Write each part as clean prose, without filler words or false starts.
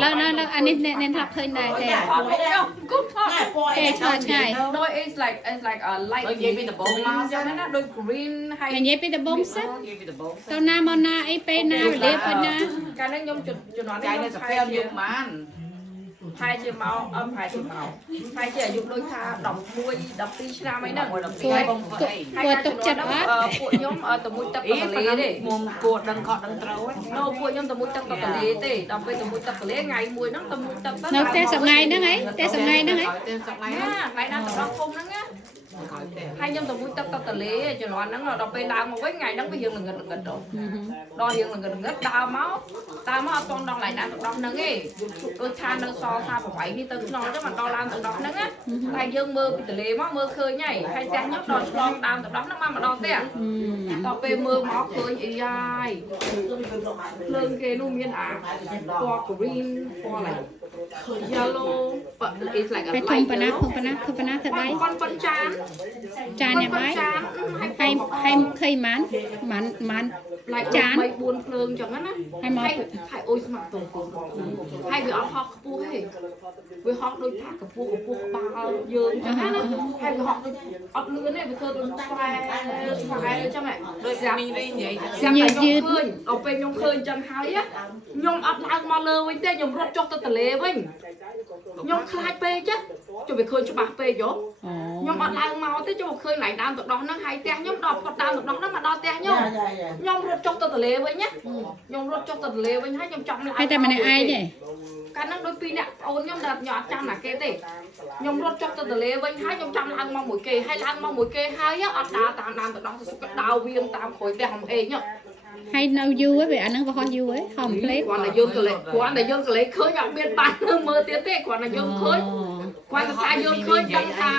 แล้วอันนี้เน้นทับเคยได้แต่แต่ใช่ no it's like a light និយាយពីដំបូងមក ចឹងណាដូច green ហើយ និយាយពីដំបងសិនទៅណាមកណាអីពេលណាវេលាពេលណា កាលនេះខ្ញុំជំនាន់ ចៃ នេះ នៅ ខ្ញុំ សាពេលយកបាន ផែជាមកផែជាមកផែជាអាយុដូចថា11 12ឆ្នាំអីហ្នឹង គួរទុកចិត្តអត់ ពួកខ្ញុំទៅមួយទឹកទន្លេទេ មុំគួរដឹងខកដឹងត្រូវហ្នឹង នៅពួកខ្ញុំទៅមួយទឹកទន្លេទេដល់ពេលទៅមួយទឹកទន្លេថ្ងៃមួយហ្នឹងទៅមួយទឹកទៅ នៅតែសម្ងាយហ្នឹងហីតែសម្ងាយហ្នឹងហី តែសក់ថ្ងៃ ថ្ងៃណាទៅដល់ភូមិហ្នឹងណាហើយខ្ញុំទៅមួយទឹកទន្លេជំនាន់ហ្នឹងដល់ពេលឡើងមកវិញថ្ងៃហ្នឹងវាយើងល្ងិតទៅដល់យើងល្ងិតដើរមកអត់តន់ដល់កន្លែងណាទៅដល់ហ្នឹងទេដូចថានៅសល់ថាប្រវៃនេះទៅក្នុងចឹងមិនដល់ឡើងទៅដល់ហ្នឹងណាតែយើងមើលពីទន្លេមកមើលឃើញហើយផ្ទះខ្ញុំដល់ឆ្លងដើមទៅដល់ហ្នឹងមកដល់ផ្ទះដល់ពេលមើលមកឃើញអីហើយភ្លើងគេនោះមានអាពណ៌ green ពណ៌ like yellow but it's like a ពេលធំ light ប៉ុណ្ណាធំប៉ុណ្ណាគឺប៉ុណ្ណាធ្វើដៃ ប៉ុនចាន ចានញ៉ាំបាយហើយឃើញម៉ាន like ចាន 3 4ភ្លើងចឹងណាហើយអុយស្មាក់ទៅហើយវាអត់ហោះខ្ពស់ទេវាហោះដូចថាកម្ពស់ក្បាលយើងចឹងណាហើយវាហោះដូចអត់លឿនទេវាធ្វើដូចស្វែចឹងហ៎ដូចស្រាប់មីរីនិយាយចាំតែខ្ញុំឃើញដល់ពេលខ្ញុំឃើញចឹងហើយខ្ញុំអត់ឡើងមកលើវិញទេខ្ញុំរត់ចុះទៅទន្លេវិញខ្ញុំខ្លាចពេកចឹងជុំវាឃើញច្បាស់ពេកយោខ្ញុំអត់ឡើងមកទេជុំឃើញឡើងដើមទឹកដោះហ្នឹងហើយផ្ទះខ្ញុំដល់ផុតដើមទឹកដោះហ្នឹងមកដល់ផ្ទះខ្ញុំរត់ចុះទៅទន្លេវិញណាខ្ញុំរត់ចុះទៅទន្លេវិញហើយខ្ញុំចង់ឡើង ហើយតែម្នាក់ឯងទេ កាលហ្នឹងដូចពីរអ្នកប្អូនខ្ញុំដែលខ្ញុំអត់ចាំណាគេទេខ្ញុំរត់ចុះទៅទន្លេវិញហើយខ្ញុំចាំឡើងមកមួយគេហើយឡើងមកមួយគេហើយអត់ដើរតាមដើមទឹកដោះទៅដើរវៀងតាមក្រោយផ្ទះហំអេង ហើយនៅយូរហើយវាអាហ្នឹងវាហោះយូរហើយហំផ្លេត គាត់តែយើងកលេសឃើញអត់មានបានមើលទៀតទេគាត់តែយើងឃើញគាត់ថាយើងឃើញដឹងថា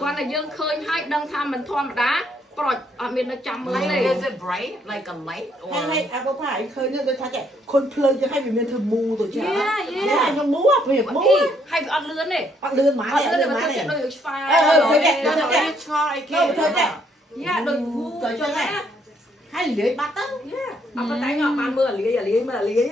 គាត់តែយើងឃើញហើយដឹងថាមិនធម្មតាប្រូចអត់មាននៅចាំមើលទេ is it bright like a light or ហើយអាបផាឃើញដូចថាคนភ្លើងចឹងហើយវាមានធ្វើមូទៅចាខ្ញុំមូវាមូ ហើយវាអត់លឿនទេ អត់លឿនហ្មង អត់លឿនតែវាដូចឆ្វាយ ធ្វើតែឆ្លៃគេធ្វើតែ យ៉ាដូចគូ ទៅចឹងហើយលាយបាត់ទៅ អត់តែខ្ញុំអត់បានមើលលាយមើលលាយ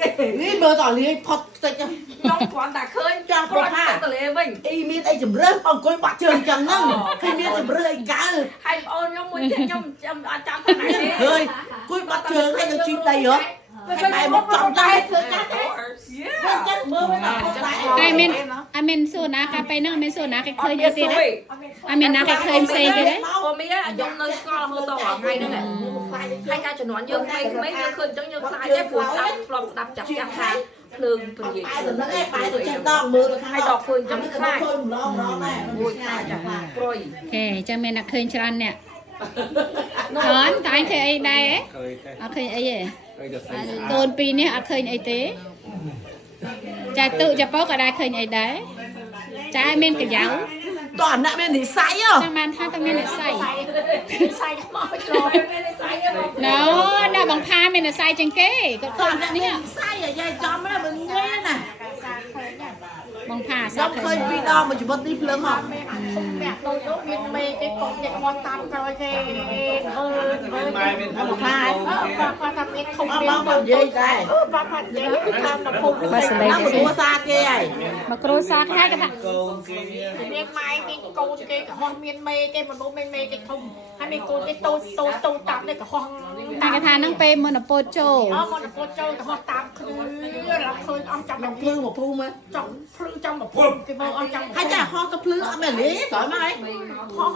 នេះមើលតលាយផុតតិច ខ្ញុំគ្រាន់តែឃើញចាំប្រាប់ថាទន្លេវិញ អីមានអីជំរឿនអង្គុយបាក់ជើងចឹងហ្នឹងឃើញមានជំរឿនអីកើ ហើយបងអូនខ្ញុំមួយទៀតខ្ញុំអត់ចាំថាណាទេ ឃើញគួយបាត់ជើងហើយនឹងជីដីហ៎ហើយបែរមកចំដែរធ្វើចាស់ទេចឹងមើលមកដែរ តែមានសួរណាកាលពេលហ្នឹងមានសួរណាគេឃើញអីទៀតទេអត់មានណាគេឃើញផ្សេងទៀតទេ អូមីខ្ញុំនៅស្គាល់មើលតថ្ងៃហ្នឹងហើយការជំនាន់យើងក្មេងៗយើងឃើញចឹងយើងខ្លាចទេព្រោះស្ដាប់ធ្លាប់ស្ដាប់ចាស់ចាស់ថាភ្លើងព្រាយ តែដល់ហ្នឹងឯងបែរទៅចឹងដកមើលទៅខាង ហើយដល់ឃើញចឹងខ្លាច ឃើញម្ដងដែរ មួយខ្លាចចាព្រុយ អូខេចាំមានអ្នកឃើញច្រើនអ្នកអត់តែអញឃើញអីដែរអត់ឃើញអីទេកូនពីរនេះអត់ឃើញអីទេចាទុចាប៉ោក៏ដែរឃើញអីដែរចាមានកញ្ចៅ តោះអាអ្នកមាននិស័យហ៎ ចាំបានថាតើមានអ្នកសៃ សៃខ្មោចចូលមានសៃ ណូដល់បងផាមានអ្នកសៃជាងគេគាត់ឃើញនេះ និស័យអាយ៉ាចំណាមិនងាយណា បងផាស ខ្ញុំឃើញពីរដងមួយជីវិតនេះភ្លើងហត់ អ្នកដូចនោះមានមេគេកុំអ្នកមកតាមក្រោយគេមកផា គាត់ថាមានធំ អ មាន បងនិយាយដែរ បាទបាទនិយាយពីតាមនៅភូមិ បើសលេង តាមគ្រួសារគេហើយ មកគ្រូសាគេថា មានម៉ែមានកូនគេកុហកមានមេគេមនុស្សមានមេគេធំហើយមានកូនគេតូចតាមនេះកុហក តែគេថាហ្នឹងពេលមុនពោតចូល អមកកូនចូលកុហកតាមគ្នារកឃើញអស់ចាំ មកភ្លឺមកភូមិ ចំភ្លឺចំមកភូមិគេមើលអស់ចាំ ហើយចាហោះទៅភ្លឺអត់មែនលេក្រោយមកហើយ ហោះ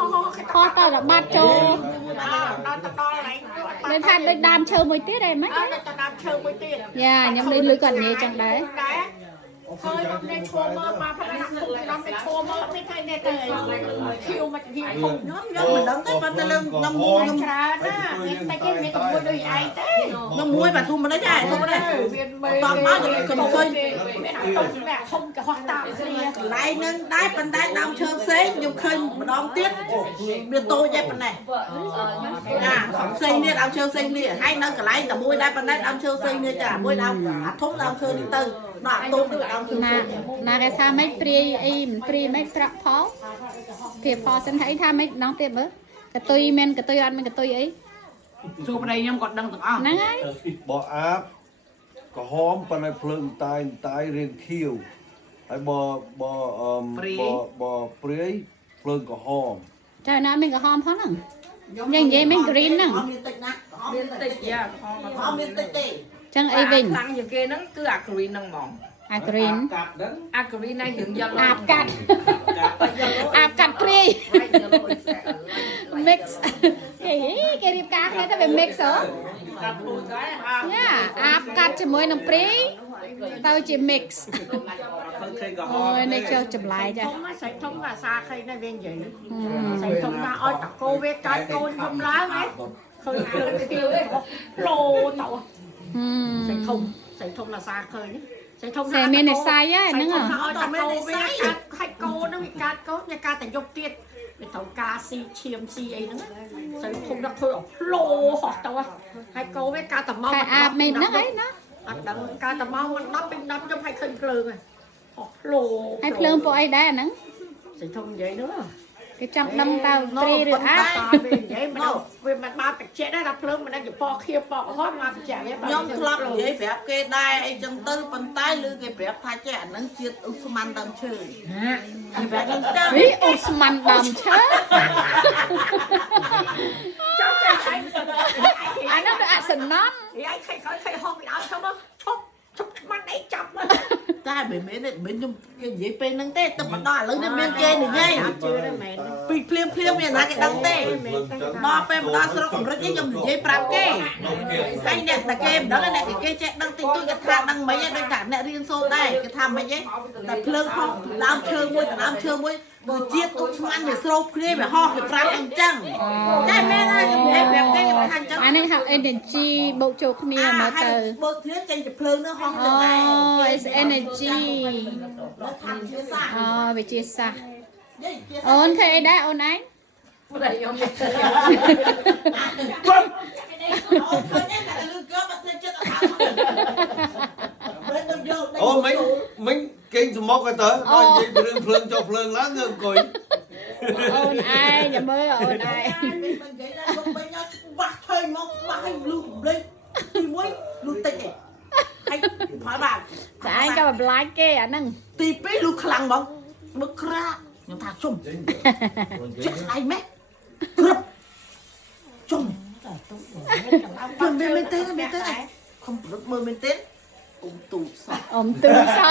ខោតទៅបាត់ចូល ដល់ទៅដល់ហើយ ដូចថាដូចដើមឈើមួយទៀតឯមិន អត់ទៅតាមឈើមួយទៀត យ៉ាខ្ញុំលេងលុយគាត់និយាយចឹងដែរ ដែរឃើញមកនេះឈួរមើលមកផ្លែណាស់ខ្ញុំទៅឈួរមើលនេះឃើញនេះទៅឃីវមកឃីវភូមិ ខ្ញុំមិនដឹងទេប៉ុន្តែលើខ្ញុំខ្ញុំ ច្រើនណាមានតែគេមានតែមួយដូចឯងទេ ខ្ញុំមួយបាទធំមិនដែរធំដែរ មានមេ តាមមកខ្ញុំឃើញ មានអាតុកអ្នកធំកុហកតាមគ្នា កន្លែងហ្នឹងដែរប៉ុន្តែដើមឈើផ្សេងខ្ញុំឃើញម្ដងទៀតវាតូចតែប៉ុណ្ណេះចាផ្សេងនេះដើមឈើផ្សេងនេះហើយនៅកន្លែងតែមួយដែរប៉ុន្តែដើមឈើផ្សេងនេះចាមួយដើមអាធំដើមឈើនេះទៅដាក់តូចទៅដើមឈើ ណាណាគេថាម៉េចព្រាយអីមិនព្រាយម៉េចប្រាក់ផលព្រាយផលសិនហើយថាម៉េចម្ដងទៀតមើលកតុយមានកតុយអត់មានកតុយអី ជួបប្តីខ្ញុំគាត់ដឹងទាំងអស់ ហ្នឹងហើយ បោះអាប ก็หอมปานในเพลิงตายเรียงเขี้ยวไอ้บ่เปรี้ยเพลิงก็หอม เจ้าน้ำมันก็หอมเพราะนั่งยังยังไม่กรีนนั่ง หอมมีติ๊กนะหอมมี Miên ติ๊ก tịch yeah หอมมีติ๊กเต้ จังไอ้วิน Thằng như kia nó cứ acrin năng mỏng อากรีน Acrin này hướng dân อาบกัดอาบกัดพรี mix เฮ้ยแกรีบกาให้ถ้าเป็น mix เหรอเนี่ยอาบกัดจะมวยน้ำพรีเต้าจะ mix โอ้ยในเจ้าจำลายจ้ะ Thông á, sạch thông là xa khay này bên gì sạch thông là ôi tao cô biết cái cô không lá mấy khơi khơi kêu ấy lô tao อืม sạch thông là xa khơi nhé sạch thông ใส่เมนในทรายย่ะนั่งเหรอ ôi tao cô biết cái cô nó bị cát có nhà ca tại dục tiết để tao ca si chiêm si ấy nữa sạch thông là khơi lô họ tao hai cô biết ca tao mau ใครอาบเมนนั่งไอ้นะ ca tao mauมันนับเป็นนับtrong hai khơi khơi này lô ให้เพลิงปอยได้นั่ง sạch thông vậy nữa cáiจับน้ำเต้าตรีหรืออาบ ตาเป็นอย่างนี้มันเอาเวลามาแต่เจ๊ได้รับเพลิงมันได้จะปอกเคี้ยวปอกฮอดมาแต่เจ๊เนี่ย nhóm club vậy phép kê đai ai chân tư bàn tay lư cái phép thay trẻ nắng chiết Usman đam chơi thì phép nắng chơi วิอุสมันดำเชิด cháu cái อันนั้นเป็นอัศนอม thì anh khai hòm bị áo sao mà chốc chốc mắt đấy chậm mà ta bị mấy này bên trong cái gì bên nắng tê tập đỏ lớn đến bên kia này nhây chưa đấy mẹ bị phim này là cái đăng tê đỏ bên đỏ sau cũng rất nhầm dây prap kê cái nè là kem đó là nè cái kê chạy đăng tin tôi cái thang đăng mấy đôi cả nè riêng xô đây cái tham mấy giấy là phơi không đám chơi muối cứ chiết Usman để sâu kia phải ho phải prap anh chăng cái mẹ này cái phép cái thằng chăng อันนี้ค่ะ energy โบกโจกเนียมาเตอร์ bột thiết trên cái phơi nữa không อ๋อ được it's energy nó thành chia xa อ๋อไปเจียซะโอนเคยได้โอนไหน Đây ông Ô mình kinh từ móc cái tớ nói gì phượng cho phượng lá ngừng cười โอนไออย่าเมื่อโอนไอ จะไอ้ก็แบบไลค์เก้อันนึง ตีปีลูกคลังบอกมึกครายังถาชุ่มเจ๊ไอ้แม่ครับชุ่มมันเป็นเต้นคอมพิวเตอร์มันเป็นเต้นตตู่ส อมตื้อซะ